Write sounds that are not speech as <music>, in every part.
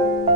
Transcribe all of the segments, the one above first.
네,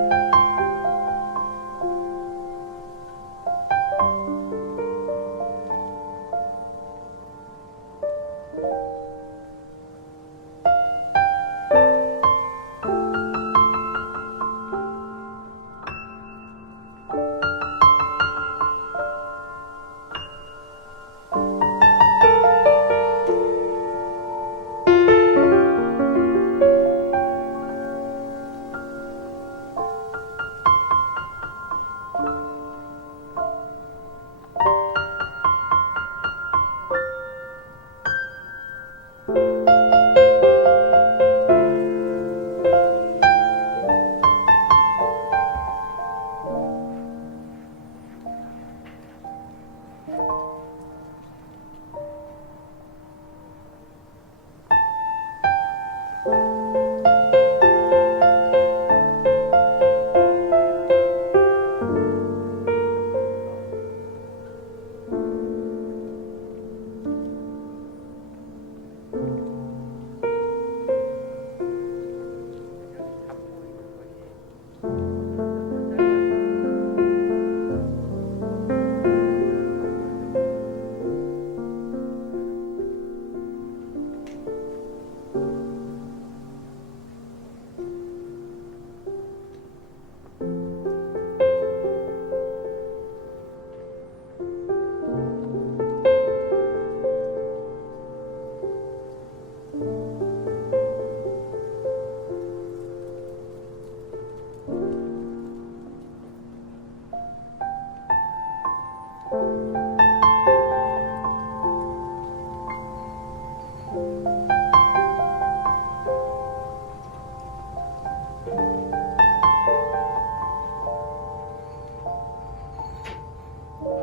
thank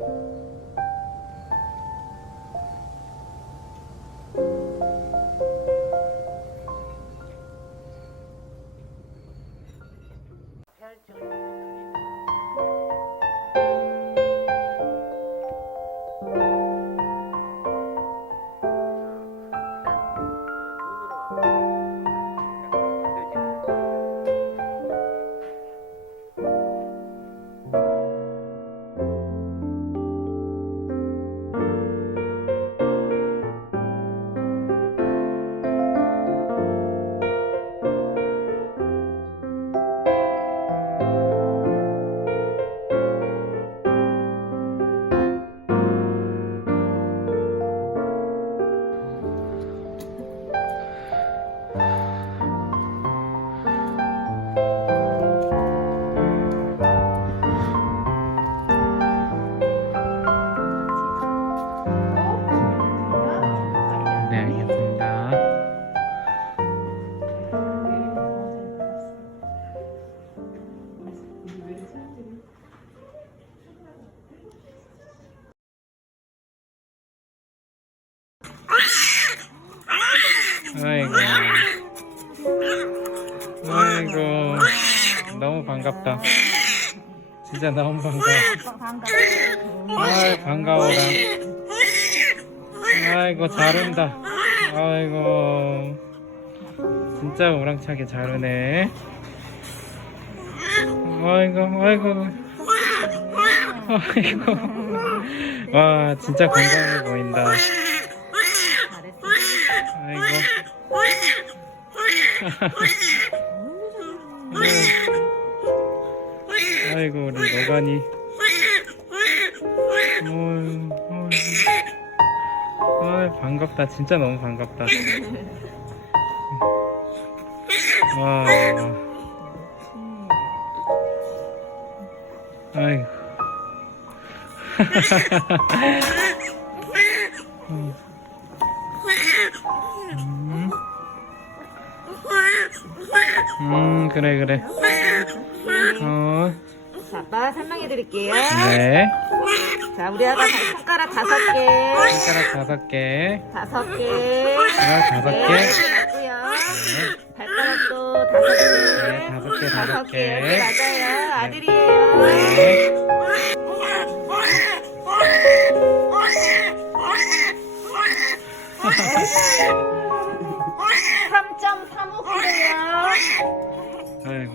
you 반갑다. 진짜 너무 반가워. 아, 반가워라. 아이고, 잘한다. 아이고. 진짜 우랑차게 잘하네. 아이고, 아이고. 아이고. 와, 진짜 건강해 보인다. 아이고. <laughs> 아이고, 우리 노간이. 어휴, 어휴. 아, 반갑다. 진짜 너무 반갑다. 와. 아이고. 음. 음, 그래, 그래. 어, 자, 아빠 설명해 드릴게요. 네. 자, 우리 아가 손가락 다섯 개, 손가락 다섯 개. 다섯 개, 손가락 다섯 네, 개. 맞고요. 발가락도 다섯 개, 네, 다섯 개, 다섯 개, 개. 네, 맞아요. 아들이에요. 네. 3.35kg요. 예요.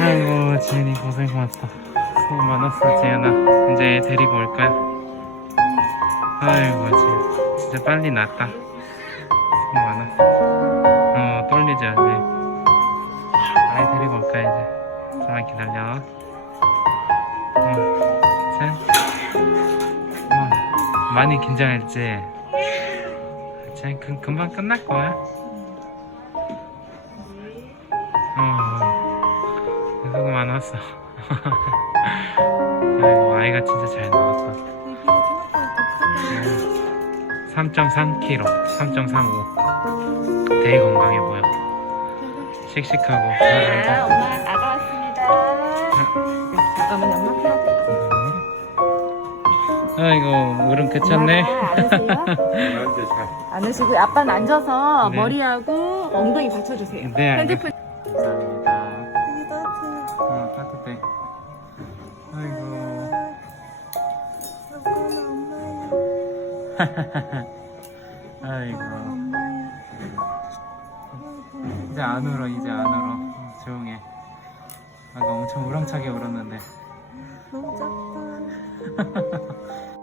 아이고 지은이 고생 많았어 수고 많았어 지은아. 이제 애 데리고 올 거야 아이고 지은 진짜 빨리 났다. 수고 많았어. 어 떨리지 않지 아이 데리고 올 거야 이제? 잠깐 기다려. 어, 자. 어, 많이 긴장했지? 자, 금, 금방 끝날 거야 어, 수고 많았어. <laughs> 아이고, 아이가 진짜 잘 나왔다. 3.3kg, 3.35. 되게 건강해 보여. 씩씩하고. 자, 잘 엄마 나가왔습니다. 잠깐만 엄마 펴. 아이고, 울음 그쳤네. 안 으세요? <laughs> 안 으시고 아빠는 앉아서 네. 머리하고 엉덩이 받쳐주세요. 네, 핸드폰 감사합니다. 어, 따뜻해. 아이고. 아이고. 이제 안 울어, 이제 안 울어. 어, 조용해. 아까 엄청 우렁차게 울었는데. 너무 작다. <laughs>